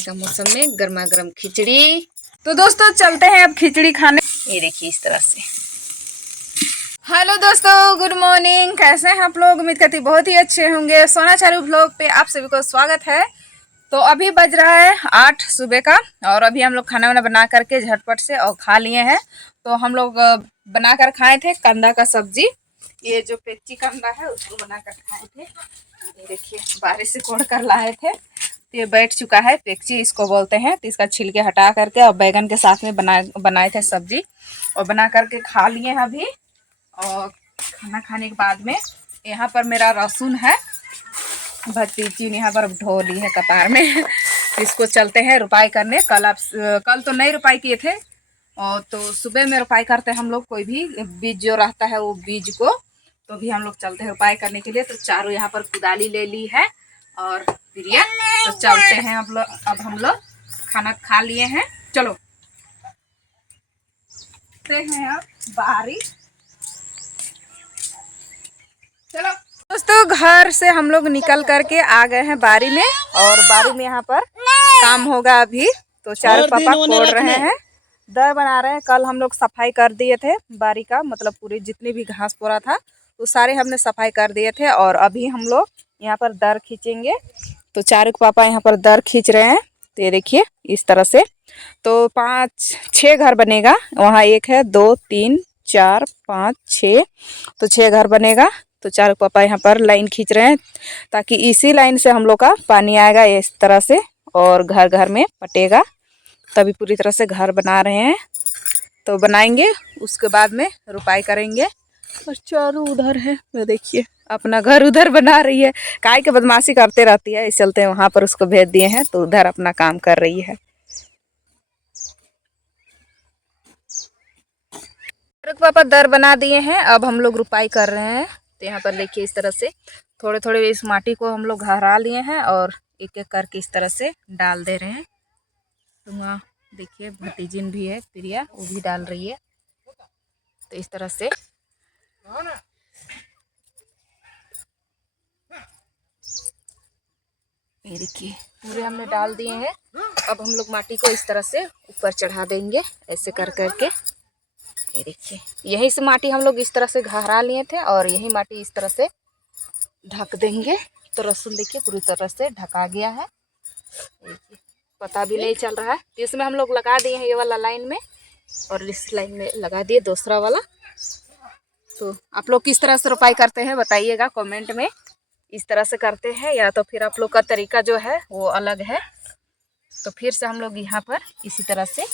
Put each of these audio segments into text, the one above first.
गर्मी का मौसम में गर्मा गर्म खिचड़ी। तो दोस्तों चलते हैं अब खिचड़ी खाने। ये देखिए इस तरह से। हेलो दोस्तों, गुड मॉर्निंग। कैसे हैं आप लोग? उम्मीद करती बहुत ही अच्छे होंगे। सोना चारू व्लॉग पे आप सभी को स्वागत है। तो अभी बज रहा है 8 सुबह का और अभी हम लोग खाना वाना बना करके झटपट से और खा लिए हैं। तो हम लोग बना कर खाए थे कंदा का सब्जी। ये जो पेची कंदा है उसको बना कर खाए थे। ये देखिए बारिश से कोड़ कर लाए थे। ये बैठ चुका है, पेची इसको बोलते हैं। तो इसका छिलके हटा करके और बैगन के साथ में बनाए थे सब्जी और बना करके खा लिए हैं अभी। और खाना खाने के बाद में यहाँ पर मेरा लहसुन है, भतीजी ने यहाँ पर ढो ली है कतार में। इसको चलते हैं रुपाई करने। कल तो नहीं रुपाई किए थे और तो सुबह में रुपाई करते हैं हम लोग। कोई भी बीज जो रहता है वो बीज को तो भी हम लोग चलते हैं रुपाई करने के लिए। तो चारों यहाँ पर कुदाली ले ली है और प्रिया तो चलते हैं अब हम लोग खाना खा लिए हैं। चलो हैं अब बारी। चलो दोस्तों, घर से हम लोग निकल करके आ गए हैं बारी में और बारी में यहाँ पर काम होगा अभी। तो चारों पापा कोड़ रहे हैं, दर बना रहे हैं। कल हम लोग सफाई कर दिए थे बारी का, मतलब पूरी जितनी भी घास पोरा था वो सारे हमने सफाई कर दिए थे और अभी हम लोग यहाँ पर दर खींचेंगे। तो चारों पापा यहाँ पर दर खींच रहे हैं। तो ये देखिए इस तरह से। तो 5-6 घर बनेगा। वहाँ 1 है 2 3 4 5 6, तो 6 घर बनेगा। तो चारों पापा यहाँ पर लाइन खींच रहे हैं ताकि इसी लाइन से हम लोग का पानी आएगा इस तरह से और घर घर में पटेगा। तभी पूरी तरह से घर बना रहे हैं। तो बनाएंगे उसके बाद में रुपाई करेंगे। और चारों उधर है, वो देखिए अपना घर उधर बना रही है। काय के बदमाशी करते रहती है, इस चलते वहाँ पर उसको भेज दिए हैं तो उधर अपना काम कर रही है। पापा दर बना दिए हैं, अब हम लोग रुपाई कर रहे हैं। तो यहाँ पर देखिए इस तरह से थोड़े थोड़े इस माटी को हम लोग घरा लिए हैं और एक एक करके इस तरह से डाल दे रहे हैं। तो वहाँ देखिए भतीजिन भी है प्रिया, वो भी डाल रही है। तो इस तरह से ये देखिए पूरे हमने डाल दिए हैं। अब हम लोग माटी को इस तरह से ऊपर चढ़ा देंगे ऐसे कर करके। ये देखिए यही से माटी हम लोग इस तरह से घरा लिए थे और यही माटी इस तरह से ढक देंगे। तो लहसुन देखिए पूरी तरह से ढका गया है, पता भी नहीं चल रहा है। तो इसमें हम लोग लगा दिए हैं ये वाला लाइन में और इस लाइन में लगा दिए दूसरा वाला। तो आप लोग किस तरह से रुपाई करते हैं बताइएगा कमेंट में। इस तरह से करते हैं या तो फिर आप लोग का तरीका जो है वो अलग है। तो फिर से हम लोग यहाँ पर इसी तरह से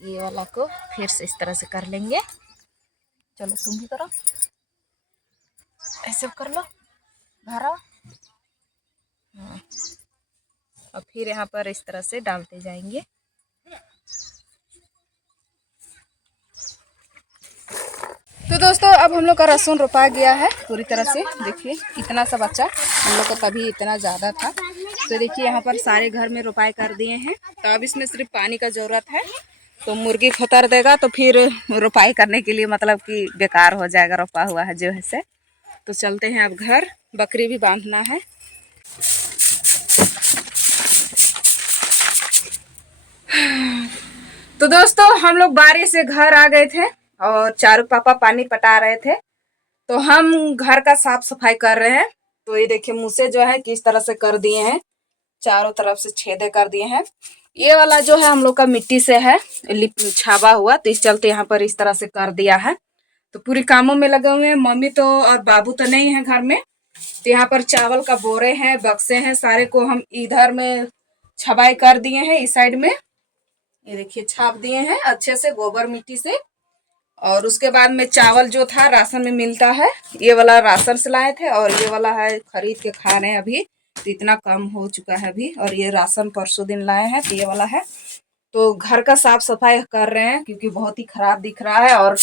ये वाला को फिर से इस तरह से कर लेंगे। चलो तुम भी करो, ऐसे कर लो भरा। और फिर यहाँ पर इस तरह से डालते जाएंगे। तो दोस्तों अब हम लोग का लहसुन रोपा गया है पूरी तरह से। देखिए इतना सा बच्चा हम लोग का तभी इतना ज़्यादा था। तो देखिए यहाँ पर सारे घर में रोपाई कर दिए हैं। तो अब इसमें सिर्फ पानी का ज़रूरत है। तो मुर्गी खतर देगा तो फिर रोपाई करने के लिए मतलब कि बेकार हो जाएगा रोपा हुआ है जो है से। तो चलते हैं अब घर, बकरी भी बांधना है। तो दोस्तों हम लोग बारिश से घर आ गए थे और चारू पापा पानी पटा रहे थे। तो हम घर का साफ सफाई कर रहे हैं। तो ये देखिए मुझसे जो है किस तरह से कर दिए हैं, चारों तरफ से छेदे कर दिए हैं। ये वाला जो है हम लोग का मिट्टी से है छावा हुआ, तो इस चलते यहाँ पर इस तरह से कर दिया है। तो पूरी कामों में लगे हुए हैं। मम्मी तो और बाबू तो नहीं है घर में। तो यहाँ पर चावल का बोरे हैं, बक्से हैं, सारे को हम इधर में छबाई कर दिए हैं। इस साइड में ये देखिए छाप दिए हैं अच्छे से गोबर मिट्टी से। और उसके बाद में चावल जो था राशन में मिलता है, ये वाला राशन से लाए थे और ये वाला है खरीद के खा रहे हैं अभी। तो इतना कम हो चुका है अभी। और ये राशन परसों दिन लाए हैं, तो ये वाला है। तो घर का साफ सफाई कर रहे हैं क्योंकि बहुत ही खराब दिख रहा है और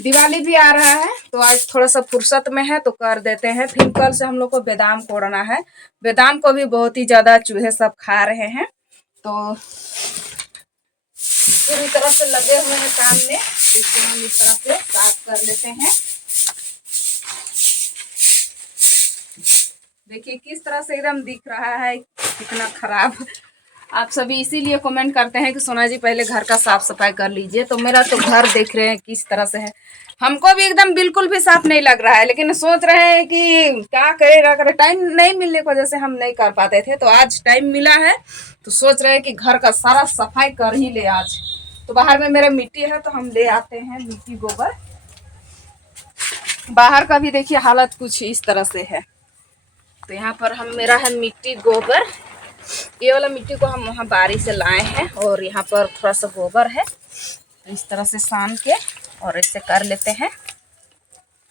दिवाली भी आ रहा है। तो आज थोड़ा सा फुर्सत में है तो कर देते हैं। फिर कल से हम लोग को बादाम तोड़ना है। बादाम को भी बहुत ही ज्यादा चूहे सब खा रहे हैं। तो पूरी तरह से लगे हुए हैं काम में। इसको हम इस तरह से साफ कर लेते हैं। देखिए किस तरह से एकदम दिख रहा है, कितना खराब। आप सभी इसीलिए कमेंट करते हैं कि सोना जी पहले घर का साफ सफाई कर लीजिए। तो मेरा तो घर देख रहे हैं किस तरह से है, हमको भी एकदम बिल्कुल भी साफ नहीं लग रहा है, लेकिन सोच रहे हैं कि क्या करे। टाइम नहीं मिलने की वजह से हम नहीं कर पाते थे, तो आज टाइम मिला है तो सोच रहे हैं कि घर का सारा सफाई कर ही ले आज। तो बाहर में मेरा मिट्टी है तो हम ले आते हैं मिट्टी गोबर। बाहर का भी देखिए हालत कुछ इस तरह से है। तो यहाँ पर हम मेरा है मिट्टी गोबर, ये वाला मिट्टी को हम वहाँ बारी से लाए हैं और यहाँ पर थोड़ा सा गोबर है, इस तरह से सान के और ऐसे कर लेते हैं।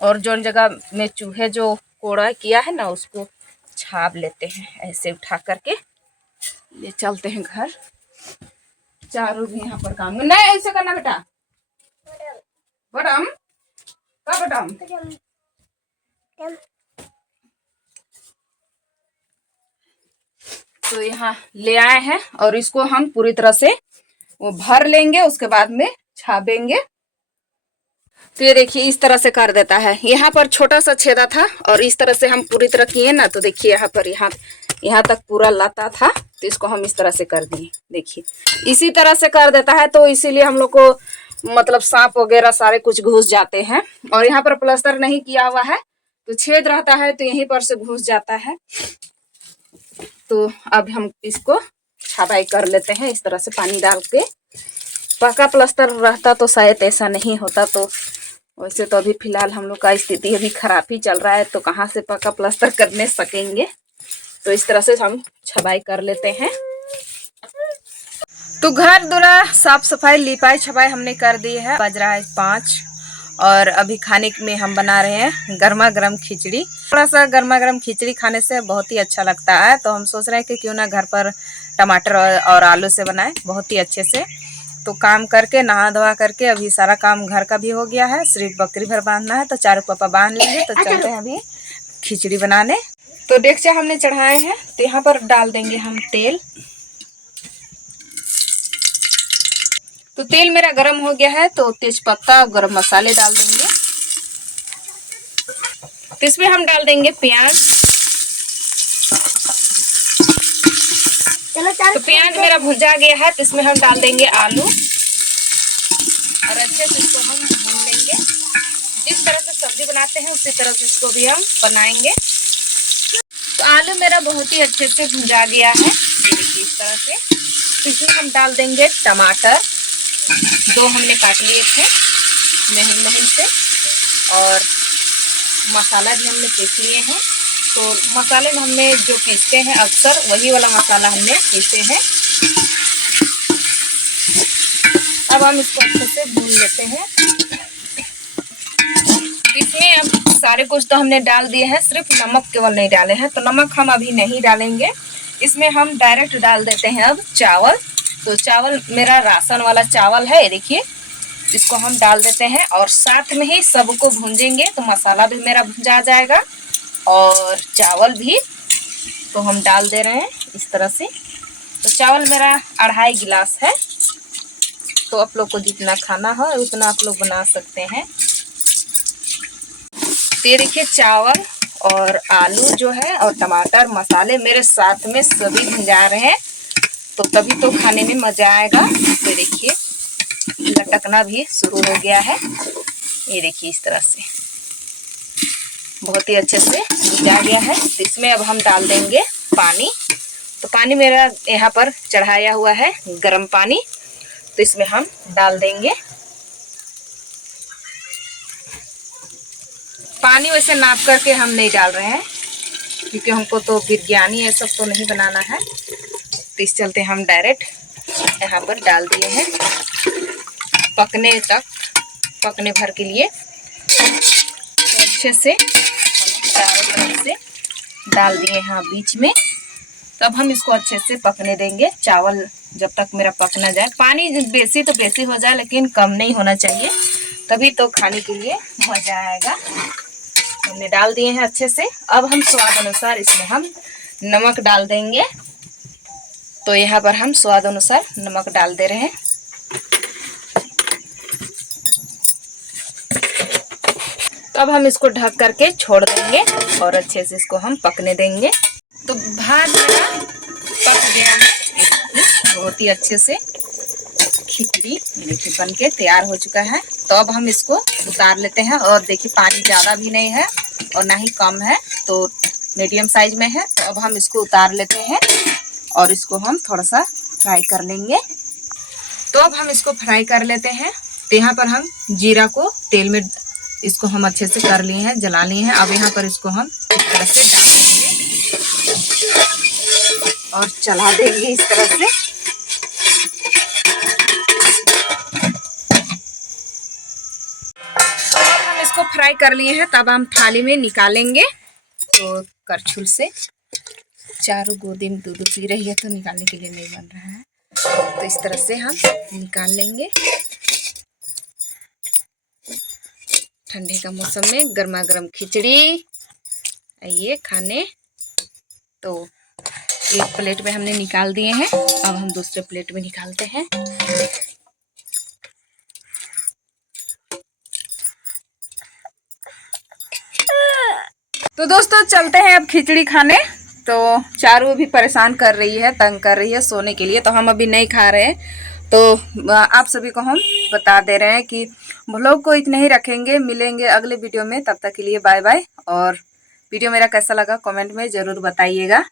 और जो जगह में चूहे जो कोड़ा किया है ना उसको छाप लेते हैं, ऐसे उठा करके ले चलते हैं घर। चारों भी यहाँ पर काम नहीं ऐसे करना बेटा। बटम का बटम तो यहाँ ले आए हैं और इसको हम पूरी तरह से वो भर लेंगे, उसके बाद में छापेंगे। तो ये देखिए इस तरह से कर देता है। यहाँ पर छोटा सा छेदा था और इस तरह से हम पूरी तरह किए ना, तो देखिए यहाँ पर यहाँ तक पूरा लाता था, तो इसको हम इस तरह से कर दिए। देखिए इसी तरह से कर देता है, तो इसीलिए हम लोग को मतलब सांप वगैरह सारे कुछ घुस जाते हैं। और यहाँ पर प्लास्टर नहीं किया हुआ है तो छेद रहता है, तो यहीं पर से घुस जाता है। तो अब हम इसको छपाई कर लेते हैं इस तरह से पानी डाल के। पक्का प्लास्टर रहता तो शायद ऐसा नहीं होता। तो वैसे तो अभी फिलहाल हम लोग का स्थिति अभी खराब ही चल रहा है, तो कहाँ से पक्का प्लास्टर करने सकेंगे। तो इस तरह से हम छपाई कर लेते हैं। तो घर दूरा साफ सफाई लिपाई छपाई हमने कर दी है। बज रहा है 5 और अभी खाने में हम बना रहे हैं गर्मा गर्म खिचड़ी। थोड़ा सा गर्मा गर्म खिचड़ी खाने से बहुत ही अच्छा लगता है, तो हम सोच रहे हैं कि क्यों ना घर पर टमाटर और आलू से बनाए बहुत ही अच्छे से। तो काम करके नहा धोवा करके अभी सारा काम घर का भी हो गया है, सिर्फ बकरी भर बांधना है, तो चारों पापा बांध लेंगे। तो चलते हैं अभी खिचड़ी बनाने। तो डेगचा हमने चढ़ाए हैं, तो यहाँ पर डाल देंगे हम तेल। तो तेल मेरा गरम हो गया है, तो तेज पत्ता और गरम मसाले डाल देंगे। तो इसमें हम डाल देंगे प्याज। तो प्याज मेरा भुजा गया है, तो इसमें हम डाल देंगे आलू और अच्छे से इसको हम भून लेंगे। जिस तरह से सब्जी बनाते हैं उसी तरह से इसको भी हम बनाएंगे। तो आलू मेरा बहुत ही अच्छे से भुजा गया है, देखिए इस तरह से। तो इसमें हम डाल देंगे टमाटर, 2 हमने काट लिए थे महीन महीन से, और मसाला भी हमने पीस लिए हैं। तो मसाले में हमने जो पीसते हैं अक्सर वही वाला मसाला हमने पीसे हैं। अब हम इसको अच्छे से भून लेते हैं। इसमें अब सारे कुछ तो हमने डाल दिए हैं, सिर्फ नमक केवल नहीं डाले हैं, तो नमक हम अभी नहीं डालेंगे। इसमें हम डायरेक्ट डाल देते हैं अब चावल। तो चावल मेरा राशन वाला चावल है, देखिए इसको हम डाल देते हैं और साथ में ही सबको भूंजेंगे, तो मसाला भी मेरा भुंजा जाएगा और चावल भी। तो हम डाल दे रहे हैं इस तरह से। तो चावल मेरा 2.5 गिलास है, तो आप लोग को जितना खाना हो उतना आप लोग बना सकते हैं। तो ये देखिए चावल और आलू जो है और टमाटर मसाले मेरे साथ में सभी भुंजा रहे हैं, तो तभी तो खाने में मज़ा आएगा। तो देखिए लटकना भी शुरू हो गया है, ये देखिए इस तरह से बहुत ही अच्छे से भुजा गया है। तो इसमें अब हम डाल देंगे पानी। तो पानी मेरा यहाँ पर चढ़ाया हुआ है गर्म पानी, तो इसमें हम डाल देंगे। पानी वैसे नाप करके हम नहीं डाल रहे हैं, क्योंकि हमको तो बिरयानी ये सब तो नहीं बनाना है, तो इस चलते हम डायरेक्ट यहाँ पर डाल दिए हैं पकने तक, पकने भर के लिए। तो अच्छे से हम चारों तरफ से डाल दिए हैं बीच में। तब हम इसको अच्छे से पकने देंगे, चावल जब तक मेरा पक ना जाए। पानी बेसी तो बेसी हो जाए, लेकिन कम नहीं होना चाहिए, तभी तो खाने के लिए मज़ा आएगा। हमने डाल दिए हैं अच्छे से। अब हम स्वाद अनुसार इसमें हम नमक डाल देंगे। तो यहाँ पर हम स्वाद अनुसार नमक डाल दे रहे हैं। तो तो अब हम इसको ढक करके छोड़ देंगे और अच्छे से इसको हम पकने देंगे। तो भात मेरा पक गया है बहुत ही अच्छे से। खिचड़ी देखिए बन के तैयार हो चुका है। तो अब हम इसको उतार लेते हैं। और देखिए पानी ज़्यादा भी नहीं है और ना ही कम है, तो मीडियम साइज में है। तो अब हम इसको उतार लेते हैं और इसको हम थोड़ा सा फ्राई कर लेंगे। तो अब हम इसको फ्राई कर लेते हैं। तो यहाँ पर हम जीरा को तेल में इसको हम अच्छे से कर लिए हैं, जला लिए हैं। अब यहाँ पर इसको हम इस तरह से डाल देंगे और चला देंगे इस तरह से। तो अब हम इसको फ्राई कर लिए हैं, तब हम थाली में निकालेंगे। तो करछुल से चारों गोदी में दूध पी रही है तो निकालने के लिए नहीं बन रहा है, तो इस तरह से हम निकाल लेंगे। ठंडे का मौसम में गर्मा गर्म खिचड़ी आइए खाने। तो एक प्लेट में हमने निकाल दिए हैं, अब हम दूसरे प्लेट में निकालते हैं। तो दोस्तों चलते हैं अब खिचड़ी खाने। तो चारू भी परेशान कर रही है, तंग कर रही है सोने के लिए, तो हम अभी नहीं खा रहे हैं। तो आप सभी को हम बता दे रहे हैं कि व्लॉग को इतने ही रखेंगे। मिलेंगे अगले वीडियो में, तब तक के लिए बाय बाय। और वीडियो मेरा कैसा लगा कमेंट में ज़रूर बताइएगा।